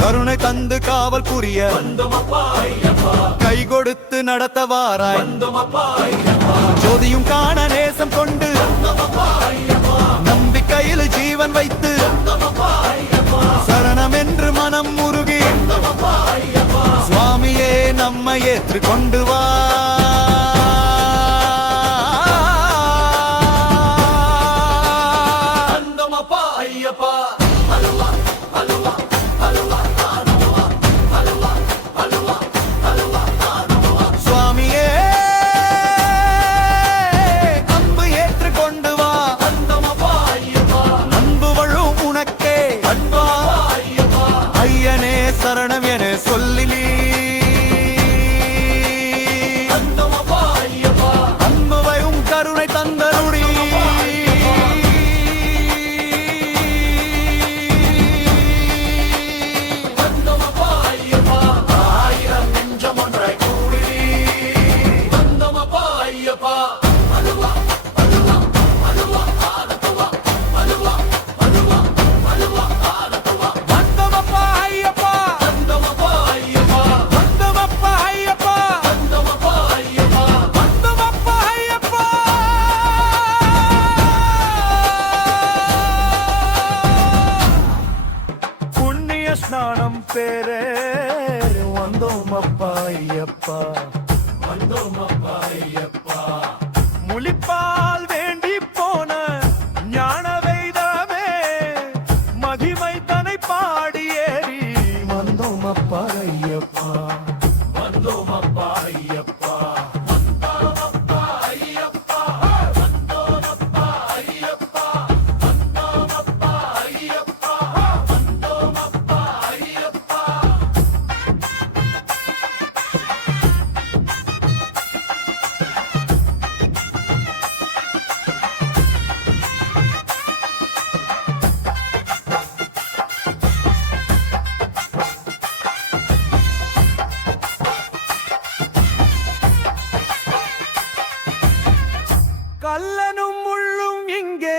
கருணை தந்து காவல் புரிய கை கொடுத்து நடத்தவாராய் ஜோதியும் காண நேசம் கொண்டு நம்பிக்கையில் ஜீவன் வைத்து சரணம் என்று மனம் முருகி சுவாமியே நம்மை ஏற்று கொண்டு வா. சரணம் என சொல்லிலி அன்புவையும் கருணை தந்தருடி ஆயிரம் நெஞ்சம் ஒன்றாய் கூடி வந்தமப்பா ஐயப்பா. ஸ்நானம் பேரே வந்தோம் அப்பா ஐயப்பா, வந்தோம் அப்பா ஐயப்பா. முழிப்பால் வேண்டி போன ஞான வைதமே மகிமை தனை பாடி ஏறி வந்தோம் அப்பா ஐயப்பா, வந்தோம் அப்பா ஐயப்பா. கல்லனும் முள்ளும் இங்கே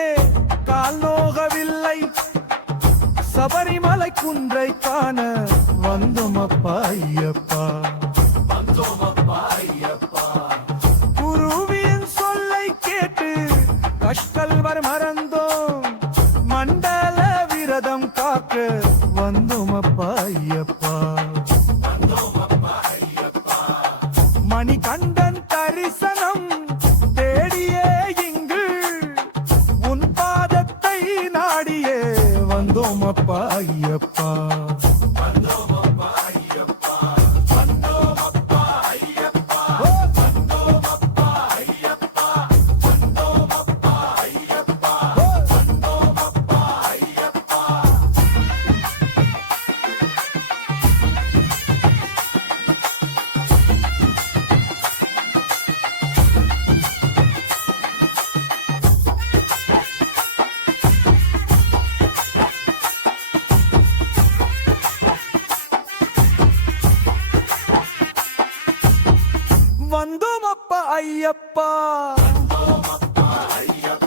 கால் நோகவில்லை, சபரிமலை குன்றை காண வந்தோம் அப்பா ஐயப்பா, வந்தோம் அப்பா ஐயப்பா. குருவின் சொல்லை கேட்டு கஷ்டல்வர் மறந்தோம், மண்டல விரதம் காக்க வந்தோம் அப்பா ஐயப்பா, வந்தோம் அப்பா ஐயப்பா. மணிகண்டன் தரிசனம் தேடியே இங்கு உன் பாதத்தை நாடியே வந்தோம் அப்பா ஐயப்பா, வந்தோம் அப்பா ஐயப்பா, வந்தோம் அப்பா ஐயப்பா, வந்தோம் அப்பா ஐயப்பா, வந்தோம் அப்பா ஐயப்பா, வந்தோம் அப்பா ஐயப்பா.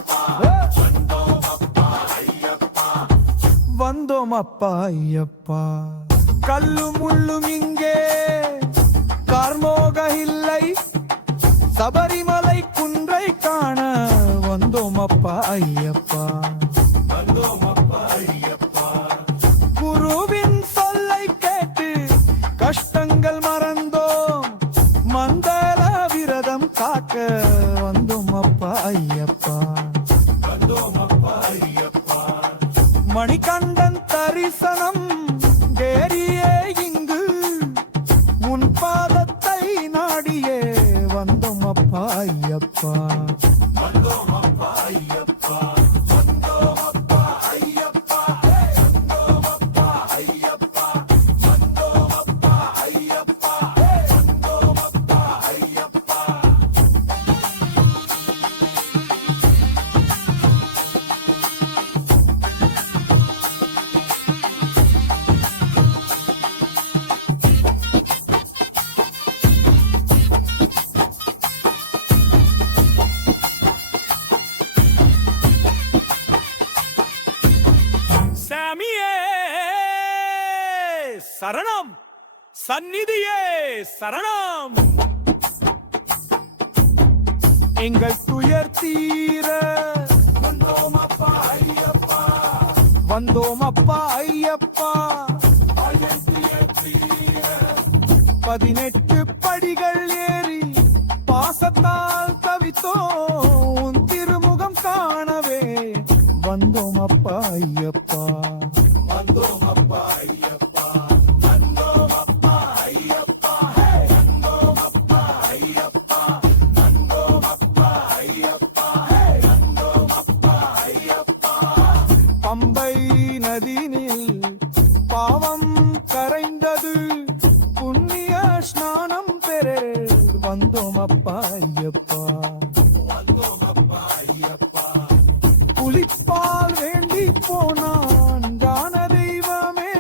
வந்தோம் அப்பா ஐயப்பா, வந்தோம் அப்பா ஐயப்பா. கல்லும் முள்ளும் இங்கே கார்மோக இல்லை, சபரிமலை குன்றை காண வந்தோம் அப்பா ஐயப்பா, வந்தோம் அப்பா ஐயப்பா. குருவின் சொல்லை கேட்டு கஷ்டங்கள் மறந்தோம், மந்தல விரதம் காக்க வந்தோம் அப்பா ஐயப்பா, வந்தோம் அப்பா ஐயப்பா. மணிகண்டன் தரிசனம் தேடியே இங்கு உன் பாதத்தை நாடியே வந்தோம் அப்பா ஐயப்பா, வந்தோம் அப்பா ஐயப்பா, வந்தோம் அப்பா ஐயப்பா, வந்தோம் அப்பா ஐயப்பா, வந்தோம் அப்பா ஐயப்பா, வந்தோம் அப்பா ஐயப்பா. சரணம் சந்நிதியே சரணம். எங்கள் துயர் தீர வந்தோம் அப்பா ஐயப்பா, வந்தோம் அப்பா ஐயப்பா. 18 படிகள் ஏறி பாசத்தால் தவித்தோம், திருமுகம் காணவே வந்தோம் அப்பா ஐயப்பா, வந்தோம் அப்பா ஐயப்பா, வந்தோம் அப்பா ஐயப்பா, வந்தோம் அப்பா ஐயப்பா, வந்தோம் அப்பா ஐயப்பா, வந்தோம் அப்பா ஐயப்பா. பம்பை நதினில் பாவம் கரைந்தது, புண்ணிய ஸ்நானம் பெற வந்தோம் அப்பா ஐயப்பா, வந்தோம் அப்பா ஐயப்பா. புலிப்பால் வேண்டி போனான் கான தெய்வமே,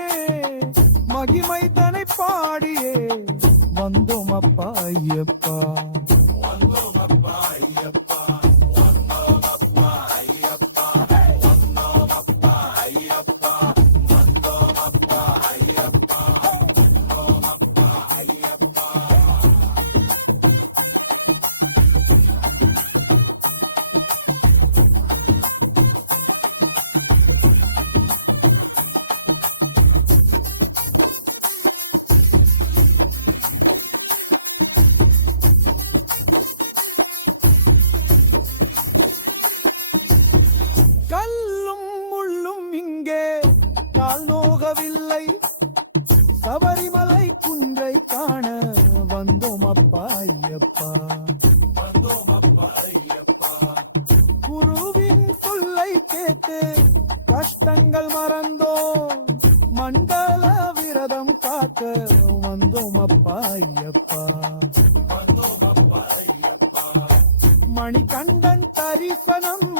மகிமை தனை பாடியே வந்தோம் அப்பா ஐயப்பா, வந்தோம் அப்பா ஐயப்பா, வந்தோம் அப்பா ஐயப்பா, வந்தோம் அப்பா ஐயப்பா, வந்தோம் அப்பா ஐயப்பா, வந்தோம் அப்பா ஐயப்பா. கல்லும் முள்ளும் இங்கே கால் நோகவில்லை, சபரிமலை குன்றை காண வந்தோம் அப்பா ஐயப்பா, வந்தோம் அப்பா ஐயப்பா. குருவின் சொல்லை கேட்டு கஷ்டங்கள் மறந்தோம், மண்டல விரதம் காக்க வந்தோம் அப்பா ஐயப்பா, வந்தோம் அப்பா ஐயப்பா. மணிகண்டன் தரிசனம்